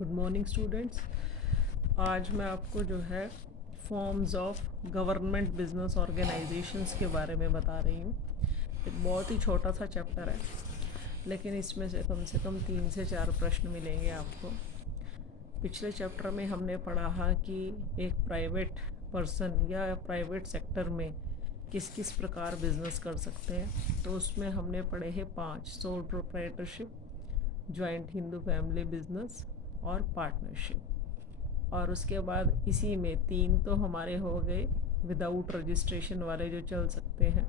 Good morning students. आज मैं आपको जो है forms of government business organisations के बारे में बता रही हूँ। एक बहुत ही छोटा सा चैप्टर है, लेकिन इसमें से कम 3 से 4 प्रश्न मिलेंगे आपको। पिछले चैप्टर में हमने पढ़ा है कि एक प्राइवेट पर्सन या प्राइवेट सेक्टर में किस किस प्रकार बिजनेस कर सकते हैं। तो उसमें हमने पढ़े हैं 5: sole proprietorship, joint Hindu family business और पार्टनरशिप। और उसके बाद इसी में 3 तो हमारे हो गए विदाउट रजिस्ट्रेशन वाले जो चल सकते हैं,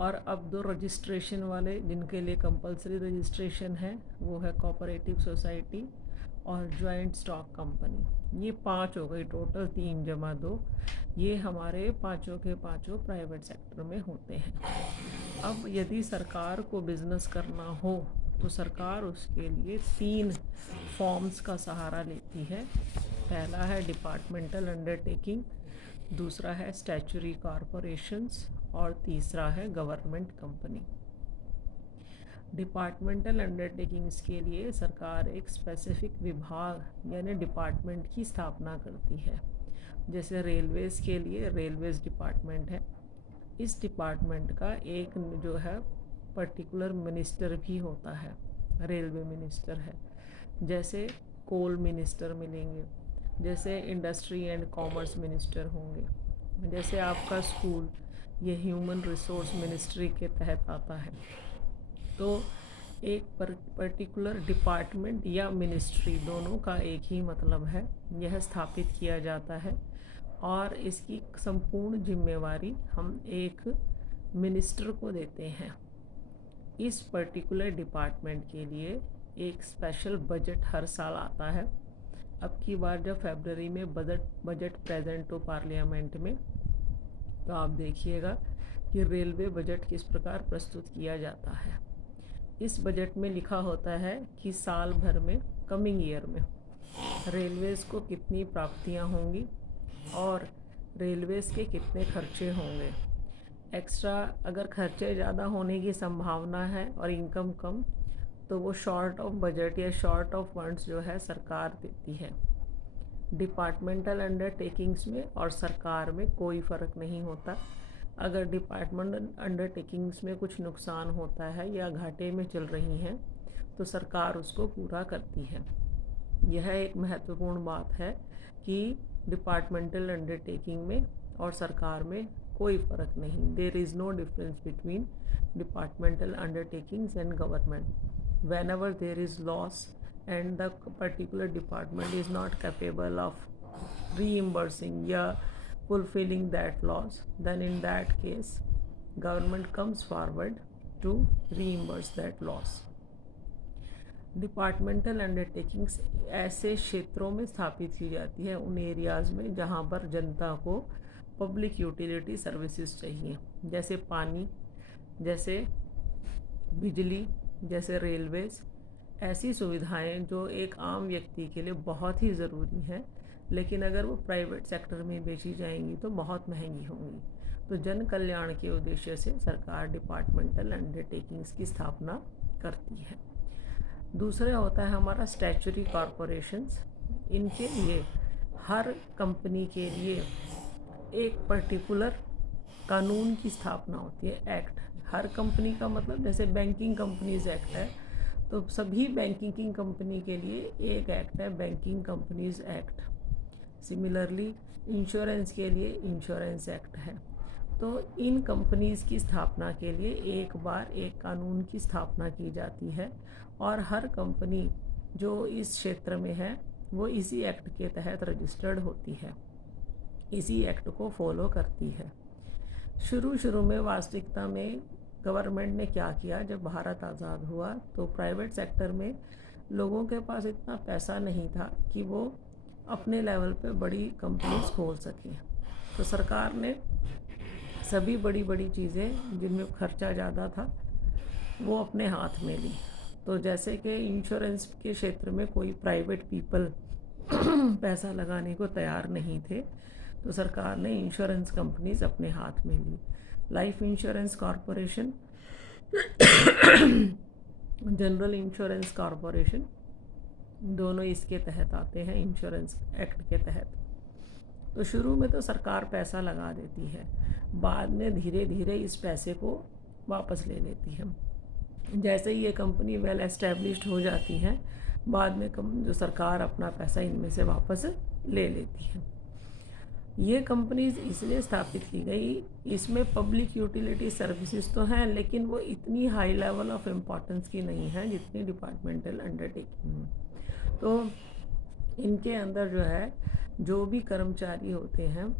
और अब 2 रजिस्ट्रेशन वाले जिनके लिए कंपलसरी रजिस्ट्रेशन है वो है कोऑपरेटिव सोसाइटी और जॉइंट स्टॉक कंपनी। ये 5 हो गई टोटल, 3 जमा 2, ये हमारे पाँचों के पाँचों प्राइवेट सेक्टर में होते हैं। अब यदि सरकार को बिजनेस करना हो तो सरकार उसके लिए 3 फॉर्म्स का सहारा लेती है। पहला है डिपार्टमेंटल अंडरटेकिंग, दूसरा है स्टैच्यूटरी कॉरपोरेशंस और तीसरा है गवर्नमेंट कंपनी। डिपार्टमेंटल अंडरटेकिंग्स के लिए सरकार एक स्पेसिफिक विभाग यानी डिपार्टमेंट की स्थापना करती है। जैसे रेलवेज़ के लिए रेलवेज़ डिपार्टमेंट है। इस डिपार्टमेंट का एक जो है पर्टिकुलर मिनिस्टर भी होता है, रेलवे मिनिस्टर है। जैसे कोल मिनिस्टर मिलेंगे, जैसे इंडस्ट्री एंड कॉमर्स मिनिस्टर होंगे, जैसे आपका स्कूल ये ह्यूमन रिसोर्स मिनिस्ट्री के तहत आता है। तो एक पर्टिकुलर डिपार्टमेंट या मिनिस्ट्री दोनों का एक ही मतलब है, यह स्थापित किया जाता है और इसकी संपूर्ण जिम्मेवारी हम एक मिनिस्टर को देते हैं। इस पर्टिकुलर डिपार्टमेंट के लिए एक स्पेशल बजट हर साल आता है। अब की बार जब फरवरी में बजट प्रेजेंट हो पार्लियामेंट में, तो आप देखिएगा कि रेलवे बजट किस प्रकार प्रस्तुत किया जाता है। इस बजट में लिखा होता है कि साल भर में, कमिंग ईयर में, रेलवेज़ को कितनी प्राप्तियां होंगी और रेलवेज़ के कितने खर्चे होंगे। एक्स्ट्रा अगर खर्चे ज़्यादा होने की संभावना है और इनकम कम, तो वो शॉर्ट ऑफ बजट या शॉर्ट ऑफ फंड्स जो है सरकार देती है। डिपार्टमेंटल अंडरटेकिंग्स में और सरकार में कोई फ़र्क नहीं होता। अगर डिपार्टमेंट अंडरटेकिंग्स में कुछ नुकसान होता है या घाटे में चल रही हैं, तो सरकार उसको पूरा करती है। यह एक महत्वपूर्ण बात है कि डिपार्टमेंटल अंडरटेकिंग में और सरकार में कोई फ़र्क नहीं। There is no difference between departmental undertakings and government. Whenever there is loss and the particular department is not capable of reimbursing या fulfilling that loss, then in that case government comes forward to reimburse that loss. Departmental undertakings ऐसे क्षेत्रों में स्थापित की जाती है, उन areas में जहाँ पर जनता को पब्लिक यूटिलिटी सर्विसेज चाहिए, जैसे पानी, जैसे बिजली, जैसे रेलवेज़। ऐसी सुविधाएं जो एक आम व्यक्ति के लिए बहुत ही ज़रूरी हैं, लेकिन अगर वो प्राइवेट सेक्टर में बेची जाएंगी तो बहुत महंगी होंगी। तो जन कल्याण के उद्देश्य से सरकार डिपार्टमेंटल अंडरटेकिंग्स की स्थापना करती है। दूसरा होता है हमारा स्टैच्यूटरी कॉरपोरेशंस। इनके लिए हर कंपनी के लिए एक पर्टिकुलर कानून की स्थापना होती है, एक्ट। हर कंपनी का मतलब जैसे बैंकिंग कंपनीज एक्ट है, तो सभी बैंकिंग कंपनी के लिए एक एक्ट है, banking companies act. Similarly insurance के लिए इंश्योरेंस एक्ट है। तो इन कंपनीज़ की स्थापना के लिए एक बार एक कानून की स्थापना की जाती है और हर कंपनी जो इस क्षेत्र में है वो इसी एक्ट के तहत रजिस्टर्ड होती है, इसी एक्ट को फॉलो करती है। शुरू में वास्तविकता में गवर्नमेंट ने क्या किया, जब भारत आज़ाद हुआ तो प्राइवेट सेक्टर में लोगों के पास इतना पैसा नहीं था कि वो अपने लेवल पे बड़ी कंपनीज खोल सकें। तो सरकार ने सभी बड़ी चीज़ें जिनमें खर्चा ज़्यादा था वो अपने हाथ में ली। तो जैसे कि इंश्योरेंस के क्षेत्र में कोई प्राइवेट पीपल पैसा लगाने को तैयार नहीं थे, तो सरकार ने इंश्योरेंस कंपनीज अपने हाथ में ली। Life insurance corporation, general insurance corporation दोनों इसके तहत आते हैं, इंश्योरेंस एक्ट के तहत। तो शुरू में तो सरकार पैसा लगा देती है, बाद में धीरे धीरे इस पैसे को वापस ले लेती है। जैसे ही ये कंपनी वेल एस्टेब्लिश्ड हो जाती है, बाद में जो सरकार अपना पैसा इनमें से वापस ले लेती है। ये कंपनीज इसलिए स्थापित की गई, इसमें पब्लिक यूटिलिटी सर्विसेज तो हैं, लेकिन वो इतनी हाई लेवल ऑफ इम्पोर्टेंस की नहीं है जितनी डिपार्टमेंटल अंडरटेकिंग है। तो इनके अंदर जो है, जो भी कर्मचारी होते हैं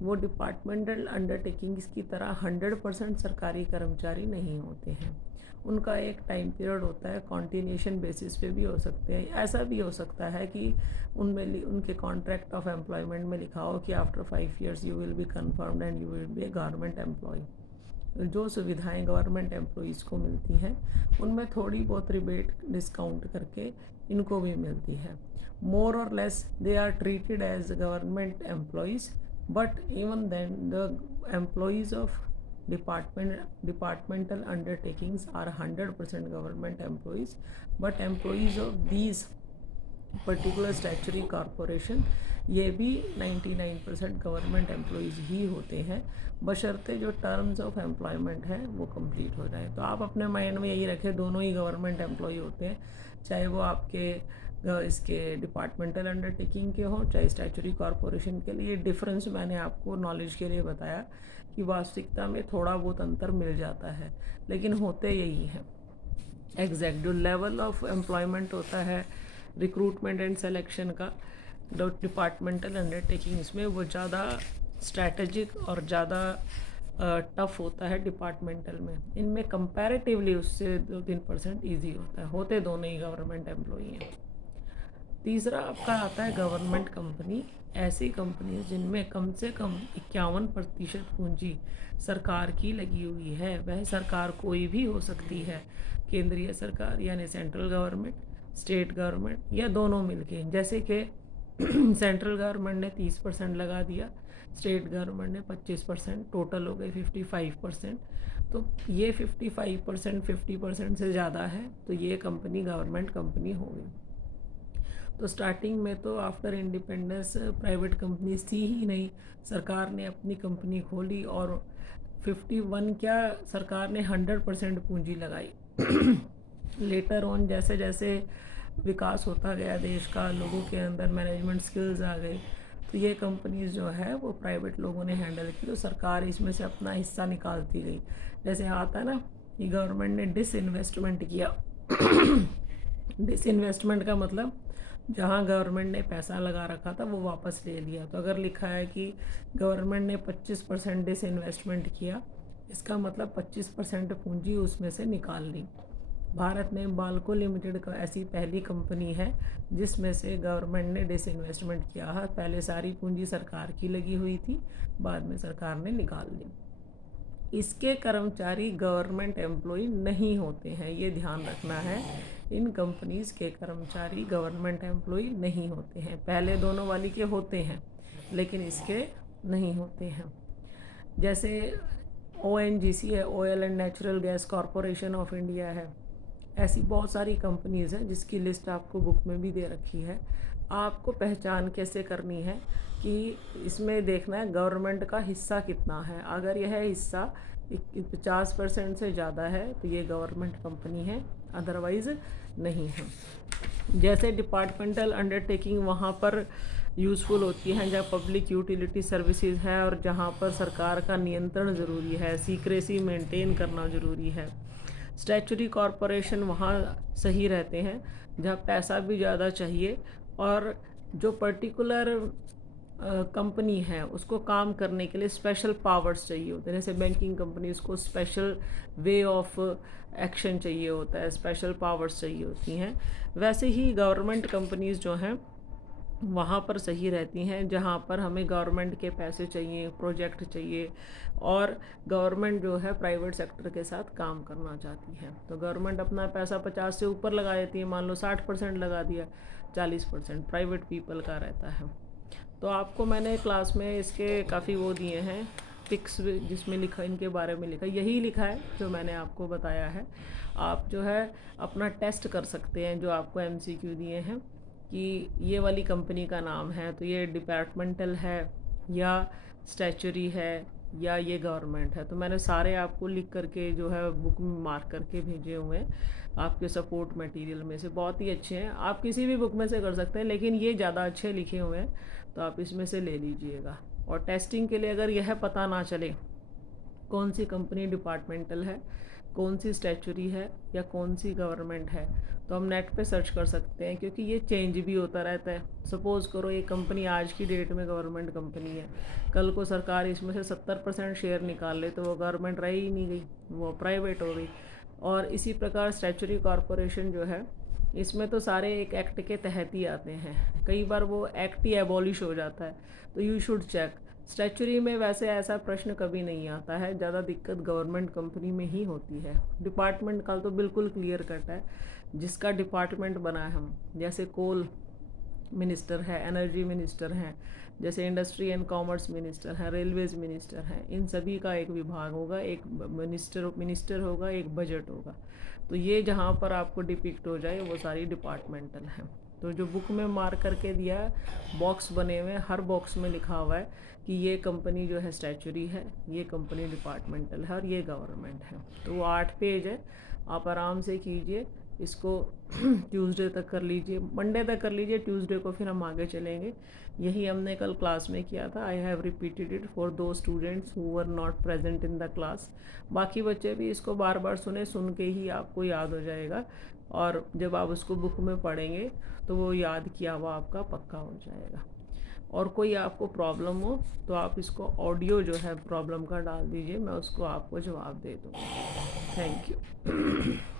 वो डिपार्टमेंटल अंडरटेकिंग्स की तरह 100% सरकारी कर्मचारी नहीं होते हैं। उनका एक टाइम पीरियड होता है, कॉन्टिन्यूशन बेसिस पे भी हो सकते हैं। ऐसा भी हो सकता है कि उनमें उनके कॉन्ट्रैक्ट ऑफ एम्प्लॉयमेंट में लिखा हो कि after 5 years you will be confirmed and you will be a government employee. जो सुविधाएं गवर्नमेंट एम्प्लॉयज़ को मिलती हैं उनमें थोड़ी बहुत रिबेट डिस्काउंट करके इनको भी मिलती है। मोर और less they are treated as government employees, but even then the employees of departmental undertakings are 100% government employees, but employees of these particular statutory corporation ये भी 99% गवर्नमेंट एम्प्लॉयज़ ही होते हैं, बशर्ते जो टर्म्स ऑफ एम्प्लॉयमेंट है वो complete हो जाए। तो आप अपने माइंड में यही रखें, दोनों ही गवर्नमेंट एम्प्लॉय होते हैं, चाहे वो आपके इसके डिपार्टमेंटल अंडरटेकिंग के हों चाहे स्टैचुटरी कॉरपोरेशन के लिए। डिफरेंस मैंने आपको नॉलेज के लिए बताया कि वास्तविकता में थोड़ा बहुत अंतर मिल जाता है, लेकिन होते यही हैं। एग्जैक्ट जो लेवल ऑफ एम्प्लॉयमेंट होता है रिक्रूटमेंट एंड सेलेक्शन का डिपार्टमेंटल अंडरटेकिंग्स में, वो ज़्यादा स्ट्रैटेजिक और ज़्यादा टफ होता है डिपार्टमेंटल में। इनमें कंपैरेटिवली उससे 2-3% ईजी होता है, होते दोनों ही गवर्नमेंट एम्प्लॉई हैं। तीसरा आपका आता है गवर्नमेंट कंपनी। ऐसी कंपनी जिनमें कम से कम 51% पूंजी सरकार की लगी हुई है। वह सरकार कोई भी हो सकती है, केंद्रीय सरकार यानी सेंट्रल गवर्नमेंट, स्टेट गवर्नमेंट या दोनों मिलके। जैसे कि सेंट्रल गवर्नमेंट ने 30% लगा दिया, स्टेट गवर्नमेंट ने 25%, टोटल हो गए 55%। तो ये 55% 50% से ज़्यादा है, तो ये कंपनी गवर्नमेंट कंपनी हो गई। तो स्टार्टिंग में तो आफ्टर इंडिपेंडेंस प्राइवेट कंपनीज थी ही नहीं, सरकार ने अपनी कंपनी खोली और 51 क्या, सरकार ने 100% पूंजी लगाई। लेटर ऑन जैसे जैसे विकास होता गया देश का, लोगों के अंदर मैनेजमेंट स्किल्स आ गए, तो ये कंपनीज जो है वो प्राइवेट लोगों ने हैंडल की, तो सरकार इसमें से अपना हिस्सा निकालती गई। जैसे आता है ना कि गवर्नमेंट ने डिसइन्वेस्टमेंट किया। डिसइन्वेस्टमेंट का मतलब जहाँ गवर्नमेंट ने पैसा लगा रखा था वो वापस ले लिया। तो अगर लिखा है कि गवर्नमेंट ने 25% डिसइन्वेस्टमेंट किया, इसका मतलब 25% पूंजी उसमें से निकाल ली। भारत में बाल्को लिमिटेड का ऐसी पहली कंपनी है जिसमें से गवर्नमेंट ने डिसइन्वेस्टमेंट किया है। पहले सारी पूंजी सरकार की लगी हुई थी, बाद में सरकार ने निकाल ली। इसके कर्मचारी गवर्नमेंट एम्प्लॉय नहीं होते हैं, ये ध्यान रखना है। इन कंपनीज के कर्मचारी गवर्नमेंट एम्प्लॉय नहीं होते हैं। पहले दोनों वाली के होते हैं, लेकिन इसके नहीं होते हैं। जैसे ONGC है, oil and natural gas corporation of India है। ऐसी बहुत सारी कंपनीज़ हैं जिसकी लिस्ट आपको बुक में भी दे रखी है। आपको पहचान कैसे करनी है कि इसमें देखना है गवर्नमेंट का हिस्सा कितना है। अगर यह हिस्सा 50% से ज़्यादा है तो ये गवर्नमेंट कंपनी है, अदरवाइज़ नहीं है। जैसे डिपार्टमेंटल अंडरटेकिंग वहाँ पर यूज़फुल होती हैं जहाँ पब्लिक यूटिलिटी सर्विसेज है और जहाँ पर सरकार का नियंत्रण ज़रूरी है, सीक्रेसी मेंटेन करना ज़रूरी है। स्टैचुटरी कॉरपोरेशन वहाँ सही रहते हैं जहाँ पैसा भी ज़्यादा चाहिए और जो पर्टिकुलर कंपनी है उसको काम करने के लिए स्पेशल पावर्स चाहिए होते हैं। जैसे बैंकिंग कंपनी, उसको स्पेशल वे ऑफ एक्शन चाहिए होता है, स्पेशल पावर्स चाहिए होती हैं। वैसे ही गवर्नमेंट कंपनीज़ जो हैं वहाँ पर सही रहती हैं जहाँ पर हमें गवर्नमेंट के पैसे चाहिए, प्रोजेक्ट चाहिए और गवर्नमेंट जो है प्राइवेट सेक्टर के साथ काम करना चाहती है। तो गवर्नमेंट अपना पैसा 50 से ऊपर लगा देती है, मान लो 60% लगा दिया, 40% प्राइवेट पीपल का रहता है। तो आपको मैंने क्लास में इसके काफ़ी वो दिए हैं पिक्स, जिसमें लिखा, इनके बारे में लिखा, यही लिखा है जो मैंने आपको बताया है। आप जो है अपना टेस्ट कर सकते हैं, जो आपको MCQ दिए हैं कि ये वाली कंपनी का नाम है तो ये डिपार्टमेंटल है या स्टैचुरी है या ये गवर्नमेंट है। तो मैंने सारे आपको लिख करके जो है बुक में मार्क करके भेजे हुए हैं आपके सपोर्ट मटेरियल में से। बहुत ही अच्छे हैं, आप किसी भी बुक में से कर सकते हैं, लेकिन ये ज़्यादा अच्छे लिखे हुए हैं तो आप इसमें से ले लीजिएगा। और टेस्टिंग के लिए अगर यह पता ना चले कौन सी कंपनी डिपार्टमेंटल है, कौन सी स्टैचुरी है या कौन सी गवर्नमेंट है, तो हम नेट पे सर्च कर सकते हैं, क्योंकि ये चेंज भी होता रहता है। सपोज़ करो ये कंपनी आज की डेट में गवर्नमेंट कंपनी है, कल को सरकार इसमें से 70% शेयर निकाल ले तो वो गवर्नमेंट रह ही नहीं गई, वो प्राइवेट हो गई। और इसी प्रकार स्टैचुरी कॉरपोरेशन जो है, इसमें तो सारे एक एक्ट के तहत ही आते हैं, कई बार वो एक्ट ही एबॉलिश हो जाता है, तो यू शुड चेक। स्टैचुरी में वैसे ऐसा प्रश्न कभी नहीं आता है, ज़्यादा दिक्कत गवर्नमेंट कंपनी में ही होती है। डिपार्टमेंट का तो बिल्कुल क्लियर कट है, जिसका डिपार्टमेंट बना है, हम जैसे कोल मिनिस्टर है, एनर्जी मिनिस्टर हैं, जैसे इंडस्ट्री एंड कॉमर्स मिनिस्टर हैं, रेलवेज मिनिस्टर हैं, इन सभी का एक विभाग होगा, एक मिनिस्टर होगा, एक बजट होगा। तो ये जहाँ पर आपको डिपिक्ट हो जाए वो सारी डिपार्टमेंटल हैं। तो जो बुक में मार्क करके दिया है, बॉक्स बने हुए हैं, हर बॉक्स में लिखा हुआ है कि ये कंपनी जो है स्टैचुरी है, ये कंपनी डिपार्टमेंटल है और ये गवर्नमेंट है। तो वो 8 पेज है, आप आराम से कीजिए इसको। ट्यूसडे तक कर लीजिए, मंडे तक कर लीजिए, ट्यूसडे को फिर हम आगे चलेंगे। यही हमने कल क्लास में किया था। I have repeated it for दो students who were not present in the class. बाकी बच्चे भी इसको बार बार सुन के ही आपको याद हो जाएगा, और जब आप उसको बुक में पढ़ेंगे तो वो याद किया हुआ आपका पक्का हो जाएगा। और कोई आपको प्रॉब्लम हो तो आप इसको ऑडियो जो है प्रॉब्लम का डाल दीजिए, मैं उसको आपको जवाब दे दूँगी। Thank you.